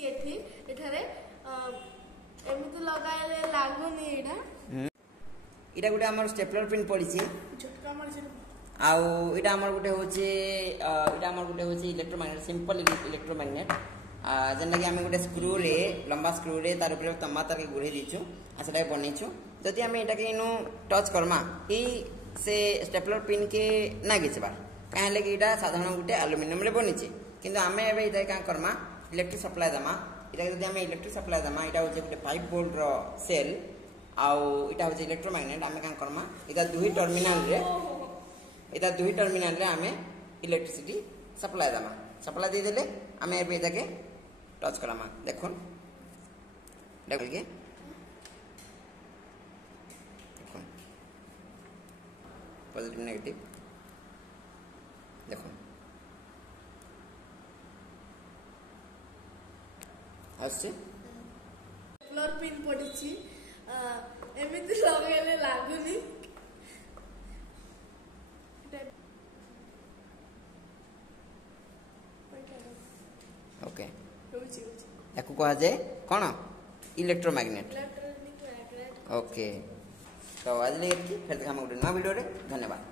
एठी एठारे एमिति लगाइले लागुनी एडा इटा गुटे हमर स्टेपलर पिन पड़ी छी झटका मार छी आउ इटा हमर गुटे होचे इटा हमर गुटे होचे इलेक्ट्रोमैग्नेट सिंपल इलेक्ट्रोमैग्नेट जेना कि हमें गुटे स्क्रू रे लंबा स्क्रू रे तार ऊपर तम्मा तार के गुड़े दिछु आ सेटा बनेछु जदि हमें एटा के इनु टच करमा ई से स्टेपलर पिन के ना गिचबा काहे कि इटा साधारण गुटे एल्युमिनियम रे बनिचे किंतु हमें एबे इदा का करमा इलेक्ट्रिक सप्लाई दमा इटा जदि हमें इलेक्ट्रिक सप्लाई दमा इटा होचे गुटे 5 वोल्ट रो सेल आउ इटा होचे इलेक्ट्रोमैग्नेट हमें का करमा इदा दुही टर्मिनल रे हमें इलेक्ट्रिसिटी सप्लाई दमा सप्लाई दे देले हमें एबे इदा के टच करामा देखुन देखल के देखुन पॉजिटिव नेगेटिव देखुन आसे फ्लोर पिन पड़िछि एमिति लगेले लागुनी ओके याकू कहा जाए कौन इलेक्ट्रोमैग्नेट ओके तो आज फिर देखा वीडियो धन्यवाद।